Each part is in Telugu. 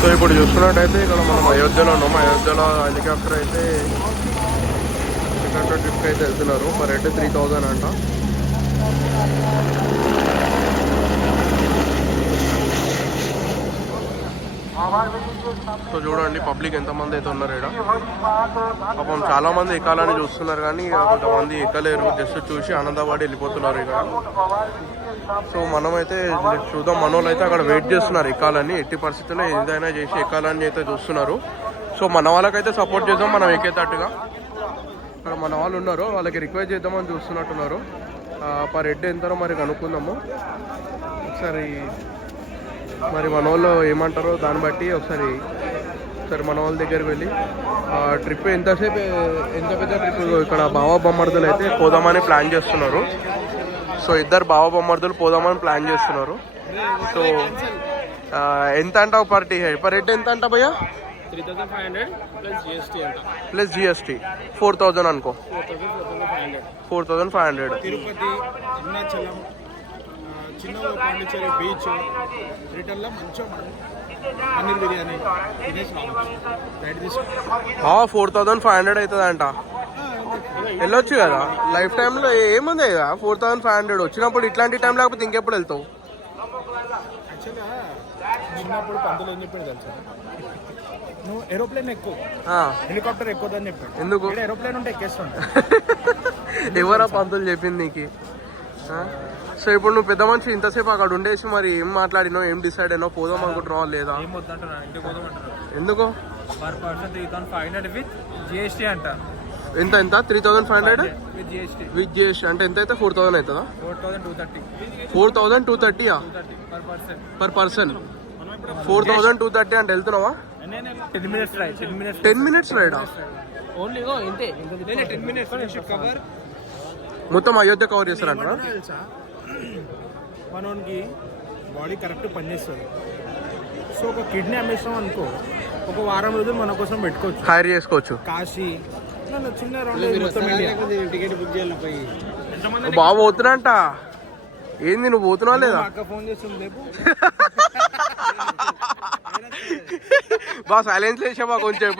సో ఇప్పుడు చూస్తున్నట్టయితే ఇక్కడ మనం అయోధ్యలో ఉన్నాం. అయోధ్యలో హెలికాప్టర్ అయితే హెలికాప్టర్ ట్రిప్కి అయితే వెళ్తున్నారు. పర్ హెడ్ 3000 అంట. సో చూడండి పబ్లిక్ ఎంతమంది అయితే ఉన్నారు ఇక్కడ. పాపం చాలా మంది ఎక్కాలని చూస్తున్నారు కానీ కొంతమంది ఎక్కలేరు, జస్ట్ చూసి ఆనందపడి వెళ్ళిపోతున్నారు ఇక్కడ. సో మనమైతే చూద్దాం. మనోళ్ళు అయితే అక్కడ వెయిట్ చేస్తున్నారు ఎక్కాలని, ఎట్టి పరిస్థితుల్లో ఏదైనా చేసి ఎక్కాలని అయితే చూస్తున్నారు. సో మన వాళ్ళకైతే సపోర్ట్ చేద్దాం, మనం ఎక్కేటట్టుగా. అక్కడ మన వాళ్ళు ఉన్నారు, వాళ్ళకి రిక్వెస్ట్ చేద్దామని చూస్తున్నట్టున్నారు. పర్ హెడ్ ఎంతనో మరి కనుక్కుందాము ఒకసారి. మరి మన వాళ్ళు ఏమంటారో దాన్ని బట్టి ఒకసారి మన వాళ్ళ దగ్గరికి వెళ్ళి ట్రిప్ ఎంత పెద్ద ట్రిప్. ఇక్కడ బావ బొమ్మర్దులు అయితే పోదామని ప్లాన్ చేస్తున్నారు. సో ఇద్దరు బావ బొమ్మర్దులు పోదామని ప్లాన్ చేస్తున్నారు. సో ఎంత అంటావు పర్ హెడ్ ఎంత అంట భయ్యా? 3500 ప్లస్ జిఎస్టీ 4000 అనుకో. 4500. తిరుపతి, అరుణాచలం, చిన్న పాండిచేరి బీచ్, రిటర్న్లో మంచిగా పన్నీర్ బిర్యానీ తినేసి 4500 అవుతుందంట. వెళ్ళొచ్చు కదా లైఫ్ టైంలో. ఏముంది కదా 4500 వచ్చినప్పుడు. ఇట్లాంటి టైం లేకపోతే ఇంకెప్పుడు వెళ్తావు? యాక్చువల్గా చిన్నప్పుడు పంతులు ఏం చెప్పాడు తెలుసా, నువ్వు ఏరోప్లేన్ ఎక్కువ, హెలికాప్టర్ ఎక్కువదని చెప్పాడు. ఎందుకు? ఏరోప్లేన్ ఉంటే ఎక్కేస్తాను. ఎవరా పంతులు చెప్పింది నీకు? సో ఇప్పుడు నువ్వు పెద్ద మనిషి ఇంతసేపు అక్కడ ఉండేసి మరి ఏం మాట్లాడినావు, ఏం డిసైడ్ అయినావు? పోదాం అనుకుంటున్నావా లేదా? ఎందుకు? పర్ పర్సన్ 3500 విత్ జిఎస్టీ అంట. ఎంత 3500 విత్ జిఎస్టీ అంటే ఎంత అయితే 4000 అవుతుందా? 4230 పర్ పర్సన్. 4230 అంటే వెళ్తున్నావా? 10 minutes రైడా? మొత్తం అయోధ్య కవర్ చేస్తారంట. మనోనికి బాడీ కరెక్ట్ పనిచేస్తుంది. సో ఒక కిడ్నీ అమ్మేస్తాం అనుకో, ఒక వారం రోజులు మన కోసం పెట్టుకోవచ్చు, హైర్ చేసుకోవచ్చు. కాశీ చిన్న రౌండ్ టికెట్ బుక్ చేయాలి. బాగా పోతున్నా. ఏంది నువ్వు పోతున్నావా లేదా? అక్క ఫోన్ చేస్తుంది రేపు. బాగా సైలెన్స్ వేసావా కొంచెం?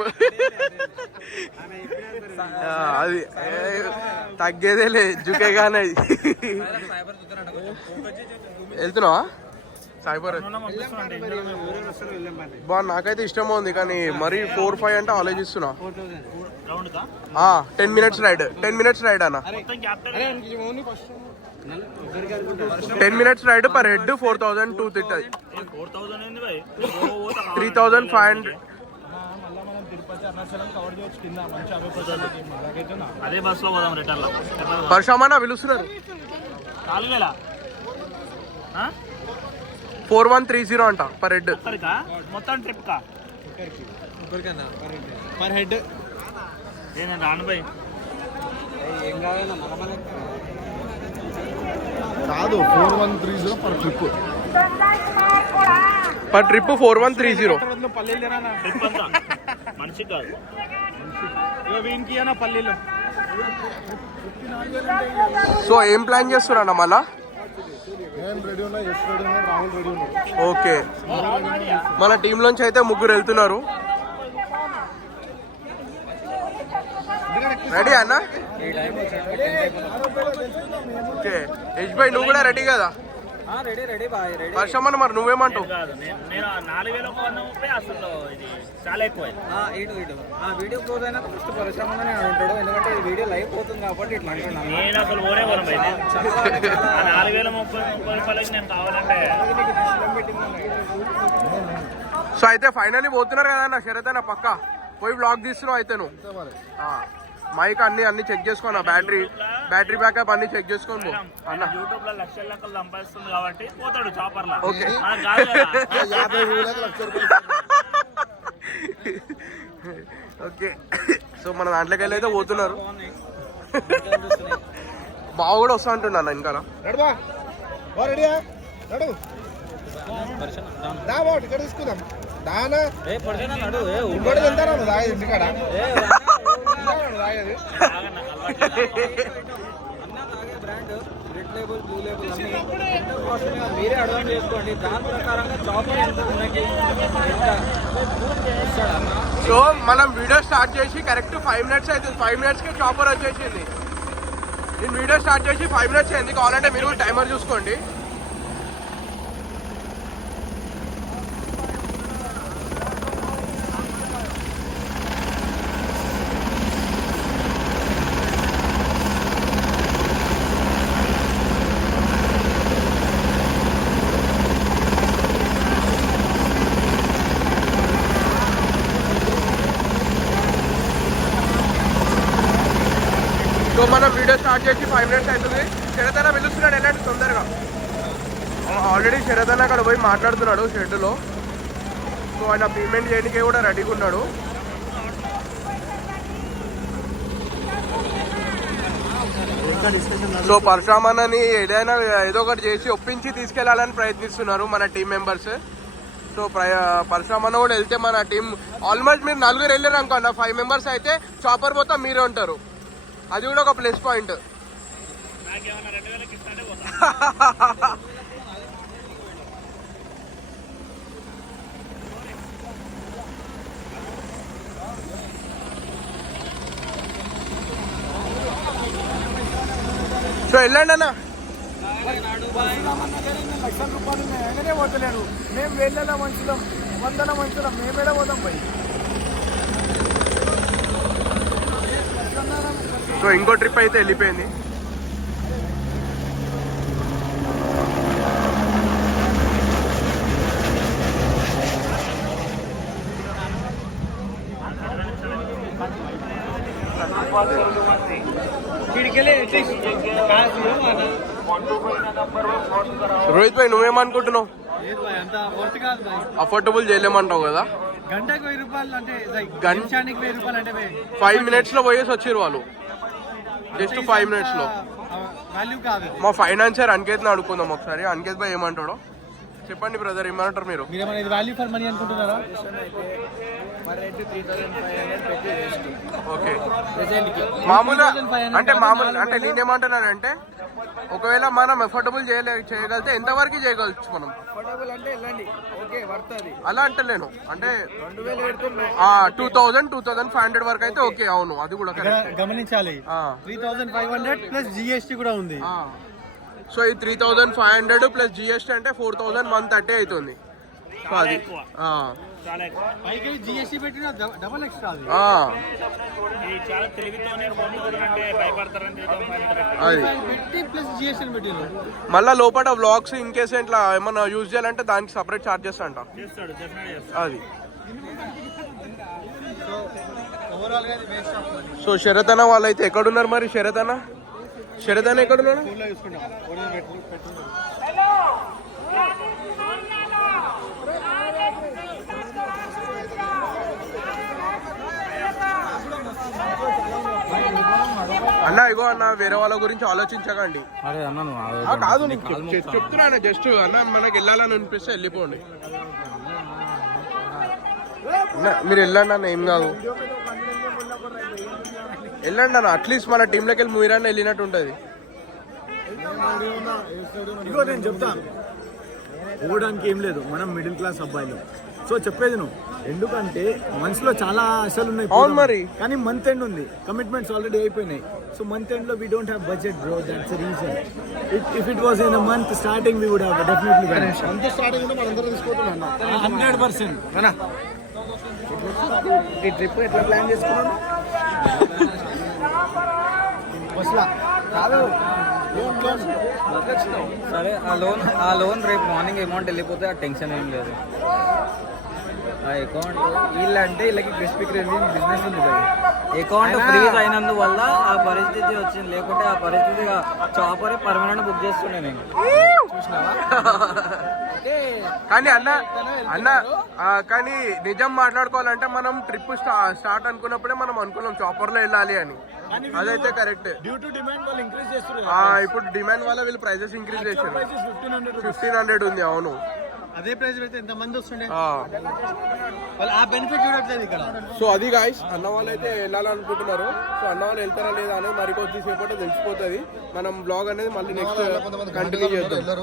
అది తగ్గేదేలే, జుకేగానే. వెళ్తున్నావా సైబర్? బా నాకైతే ఇష్టం ఉంది కానీ మరీ 4-5 అంటే ఆలోచిస్తున్నా. 10 minutes రైడ్. 10 minutes రైడ్ అన్న. 10 minutes రైడ్ పర్ హెడ్ 4230. 3500. అదే బస్ లో పోదాం రిటర్న్ లో. పరశురామన్న పిలుస్తున్నారు. 4130 అంట పర్ హెడ్. మొత్తం ట్రిప్ కా పర్ హెడ్ రాను బై ఏం కాదు 4130 పర్ ట్రిప్. Per trip 4130. మనిషి కాదు వీనికి పల్లీలు. సో ఏం ప్లాన్ చేస్తున్నా మళ్ళా? ఓకే, మన టీంలోంచి అయితే 3 వెళ్తున్నారు. రెడీ అన్న? ఓకే యష్ భాయ్ నువ్వు కూడా రెడీ కదా? వర్షమన్న మరి నువ్వేమంటావు? చాలా ఎక్కువ వీడియో క్లోజ్ అయినా ఫస్ట్ పరిశ్రమనే ఉంటాడు, ఎందుకంటే వీడియో లైవ్ పోతుంది కాబట్టి ఇట్లా అంటున్నాను. నేను అసలు ఓరే 4030 రూపాయలకి నేను కావాలంటే. సో అయితే ఫైనల్లీ పోతున్నారు కదా అన్న షరత్ అన్న? పక్క పోయి బ్లాగ్ తీస్తున్నావు అయితే నువ్వు? మైక్ అన్ని చెక్ చేసుకోనా, బ్యాటరీ బ్యాకప్ అన్ని చెక్ చేసుకోను అన్న. యూట్యూబ్ లో లక్షల లెక్కలు సంపాదిస్తుంది కాబట్టి పోతాడు చాపర్లా. Okay okay. సో మన దాంట్లోకి వెళ్ళి అయితే పోతున్నారు. బావ కూడా వస్తా అంటున్నా ఇంకా. తీసుకుందాం దానా ఇంకోటి వెళ్తారా ఇంటికాడ? రెడ్ లేబుల్ బ్లూ లేబుల్ అన్ని ఎంత కాస్ట్ మీరే అర్థం చేసుకోండి. దాని ప్రకారంగా చాపర్ ఎంత మనకి ఎంత ఇస్తాడా? సో మనం వీడియో స్టార్ట్ చేసి కరెక్ట్ 5 minutes అవుతుంది. 5 minutesకి చాపర్ వచ్చేసింది. నేను వీడియో స్టార్ట్ చేసి 5 minutes అయింది. కావాలంటే మీరు టైమర్ చూసుకోండి. సో మనం వీడియో స్టార్ట్ చేసి 5 minutes అవుతుంది. శరత్ పిలుస్తున్నాడు వెళ్ళండి తొందరగా. ఆల్రెడీ శరత్ అక్కడ పోయి మాట్లాడుతున్నాడు షెడ్లో. సో ఆయన పేమెంట్ చేయడానికి కూడా రెడీగా ఉన్నాడు. సో పరశురామన్నని ఏదైనా ఏదో ఒకటి చేసి ఒప్పించి తీసుకెళ్లాలని ప్రయత్నిస్తున్నారు మన టీం మెంబర్స్. సో పరశురామన్న కూడా వెళ్తే మన టీం ఆల్మోస్ట్ మీరు 4 వెళ్ళారు అనుకోండి. 5 members అయితే చాపర్ మొత్తం మీరే ఉంటారు. అది కూడా ఒక ప్లస్ పాయింట్. సో వెళ్ళండి అన్న. లక్షల రూపాయలు ఆయననే పోతలేను. మేము వేల మనుషులం, 100 మనుషులం, మేమేడా పోతాం పోయి. సో ఇంకో ట్రిప్ అయితే వెళ్ళిపోయింది. రోహిత్ భాయ్ నువ్వేమనుకుంటున్నావు? అఫోర్డబుల్ చేయలేమంటావు కదా. గంటకు 1000 రూపాయలు అంటే 1000 రూపాయలు అంటే 5 minutes లో పోయేసి వచ్చారు వాళ్ళు. జస్ట్ 5 minutes లో. వాల్యూ కాదు. మా ఫైనాన్షియర్ అంకేత్ ని అడుగుకుందాం ఒకసారి. అంకేత్ భాయ్ ఏమంటాడో చెప్పండి బ్రదర్. ఏమంటారు మీరు? ఇది వాల్యూ ఫర్ మనీ అనుకుంటున్నారా? ఓకే మామూలుగా అంటే నేనేమంటున్నానంటే ఒకవేళ మనం ఎఫోర్డబుల్ చేయగలిగితే ఎంతవరకు చేయగలచ్చు మనం? అలా అంటలేను. అంటే 2500 వరకు అయితే ఓకే. అవును అది కూడా గమనించాలి. 3500 ప్లస్ జిఎస్టీ కూడా ఉంది. సో ఈ 3500 ప్లస్ జిఎస్టీ అంటే 4130 అవుతుంది. సో అది జిఎస్టీ పెట్టిన డబల్ ఎక్స్ట్రా. మళ్ళా లోపల వ్లాగ్స్ ఇన్ కేసు ఇట్లా ఏమన్నా యూజ్ చేయాలంటే దానికి సపరేట్ చార్జెస్ అంట. అది సో శరత్ అన్న వాళ్ళైతే ఎక్కడున్నారు మరి? శరత్ అన్న ఎక్కడున్నాడు? అన్న ఇగో అన్న వేరే వాళ్ళ గురించి ఆలోచించకండి. కాదు చెప్తున్నాను జస్ట్ అన్న మనకి వెళ్ళాలని అనిపిస్తే వెళ్ళిపోండి. మీరు వెళ్ళండి అన్న, ఏం కాదు వెళ్ళండి అన్న. అట్లీస్ట్ మన టీంలోకి వెళ్ళి మీరన్నా వెళ్ళినట్టు ఉంటుంది. ఇగో నేను చెప్తాను, పోవడానికి ఏం లేదు. మనం మిడిల్ క్లాస్ అబ్బాయిలు. సో చెప్పేది నువ్వు, ఎందుకంటే మనసులో చాలా ఆశలు ఉన్నాయి. అవును మరి, కానీ మంత్ ఎండ్ ఉంది, కమిట్మెంట్స్ ఆల్రెడీ అయిపోయినాయి. సో మంత్ ఎండ్ లో we don't have budget bro, that's the reason. If it was in the month starting we would have definitely managed. అంత స్టార్టింగ్ లో మనందరం తీసుకుంటున్నాం 100%. అన్నా ఈ ట్రిప్ ఎట్లా ప్లాన్ చేసుకున్నాను? బస్లా కాదు, సరే ఆ లోన్ రేపు మార్నింగ్ అమౌంట్ వెళ్ళిపోతే ఆ టెన్షన్ ఏం లేదు. ఆ అకౌంట్ వీళ్ళంటే వీళ్ళకి క్రిస్పీ క్రేజీ బిజినెస్ ఉంది కదా, అకౌంట్ ఫ్రీజ్ అయినందువల్ల ఆ పరిస్థితి వచ్చింది. లేకుంటే ఆ పరిస్థితి చాపరే పర్మనెంట్ బుక్ చేస్తుండే నేను. చూసినావా? కానీ కానీ నిజం మాట్లాడుకోవాలంటే మనం ట్రిప్ స్టార్ట్ అనుకున్నప్పుడే మనం అనుకున్నాం చాపర్ లో వెళ్ళాలి అని. అదైతే కరెక్ట్. ఇప్పుడు డిమాండ్ వల్ల వీళ్ళు ప్రైజెస్ ఇంక్రీజ్ చేశారు. 1500 ఉంది. అవును, అదే ప్రైస్ పెడితే ఎంత మంది వస్తుండే ఆ. వాళ్ళు ఆ బెనిఫిట్ చూడట్లేదు ఇక్కడ. సో అది గాయస్, అన్న వాళ్ళు అయితే వెళ్ళాలనుకుంటున్నారు. సో అన్న వాళ్ళు వెళ్తారా లేదా అనేది మరి కొద్దిసేపట్లో తెలిసిపోతుంది. మనం బ్లాగ్ అనేది మళ్ళీ నెక్స్ట్ కంటిన్యూ చేద్దాం.